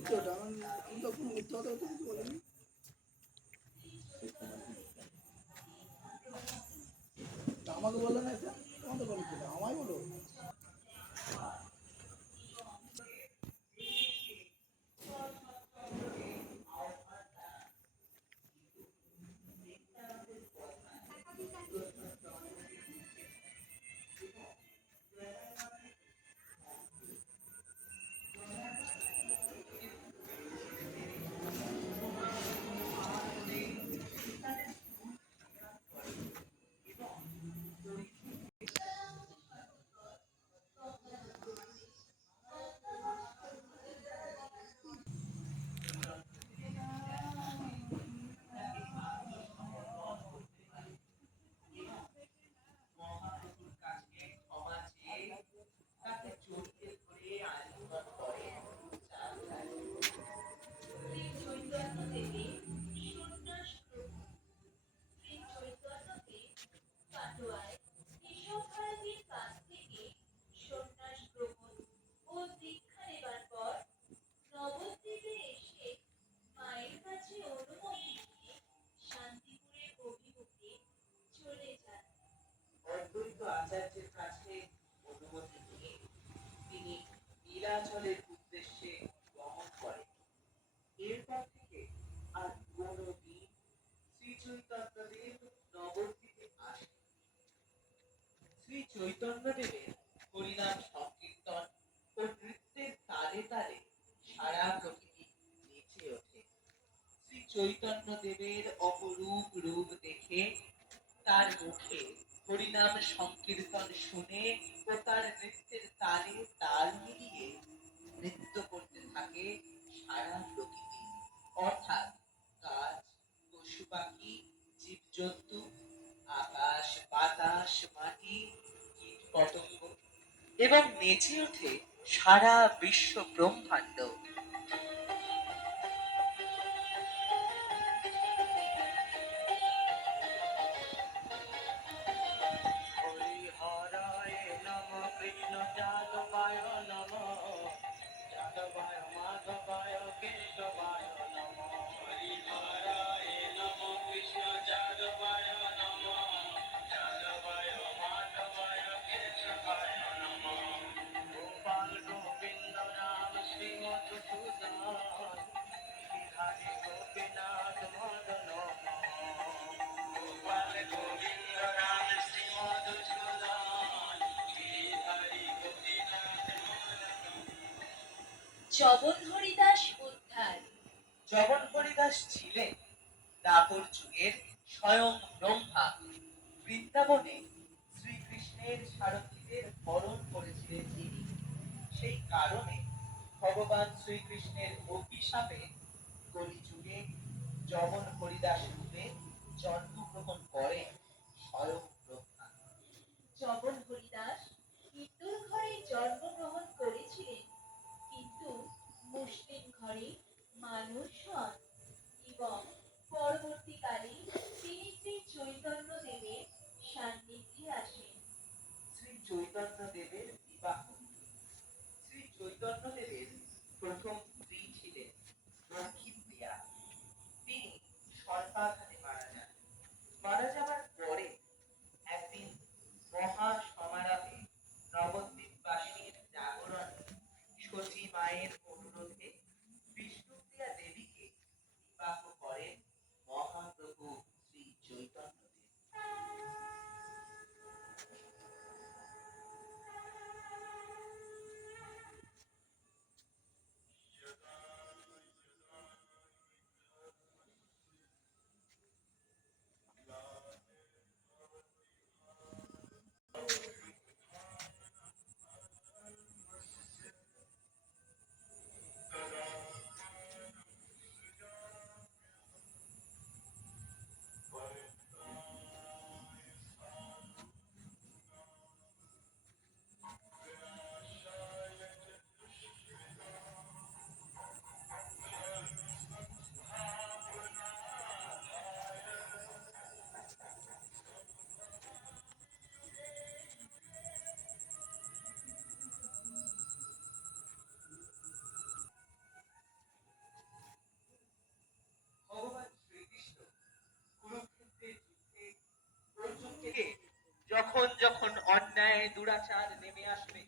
সত্যি ওটা আমি তো কোনো মিথ্যা কথা তো কিছু বলিনি। আমাকে বললো না এটা, তোমাকে বলেছিল, আমায় বলো। আচার্যের কাছে অনুমতি নিয়ে তিনি নীলাচলের উদ্দেশ্যে গমন করেন। এরপর থেকে আর কোনদিন শ্রী চৈতন্যদেব নবদ্বীপে আসেন। শ্রী চৈতন্যদেবের হরিনাম সংকীর্তন ও নৃত্যের তালে তালে সারা প্রকৃতি নেচে ওঠে। শ্রী চৈতন্যদেবের অপরূপ রূপ দেখে, তার মুখে হরিনাম সংকীর্তন শুনে ও তার নৃত্যের তালে তাল মিলিয়ে নৃত্য করতে থাকে সারা প্রকৃতি, অর্থাৎ গাছ, পশু পাখি, জীবজন্তু, আকাশ বাতাস মাটি, কীট পতঙ্গ এবং নেচে ওঠে সারা বিশ্ব ব্রহ্মাণ্ড। জগন হরিদাস উদ্ধার। জগন হরিদাস ছিলেন দ্বাপর যুগের স্বয়ং ব্রহ্মা। বৃন্দাবনে শ্রীকৃষ্ণের সারথীদের বরণ করেছিলেন তিনি। সেই কারণে ভগবান শ্রীকৃষ্ণের অভিশাপে কলিযুগে জগন হরিদাস রূপে জন্মগ্রহণ করেন স্বয়ং ব্রহ্মা। জগন হরিদাস হিন্দুর ঘরে জন্মগ্রহণ করেছিলেন, কিন্তু মুসলিম ঘরে মানুষ হন এবং পরবর্তীকালে তিনি শ্রী চৈতন্য দেবের সান্নিধ্যে আসেন। শ্রী চৈতন্য দেবের বিবাহ। শ্রী চৈতন্য দেবের প্রথম স্ত্রী ছিলেন লক্ষ্মী প্রিয়া। তিনি সর্বাঘাতে মারা যান। মারা যাওয়ার পরে একদিন মহা সমারোহে নবদ্বীপবাসীর জাগরণে সতী মায়ের অনুরোধে বিষ্ণুপ্রিয়া দেবীকে বিবাহ করেন মহাপ্রভু শ্রী চৈতন্য দেব। তখন যখন অন্যায় দুরাচার নেমে আসবে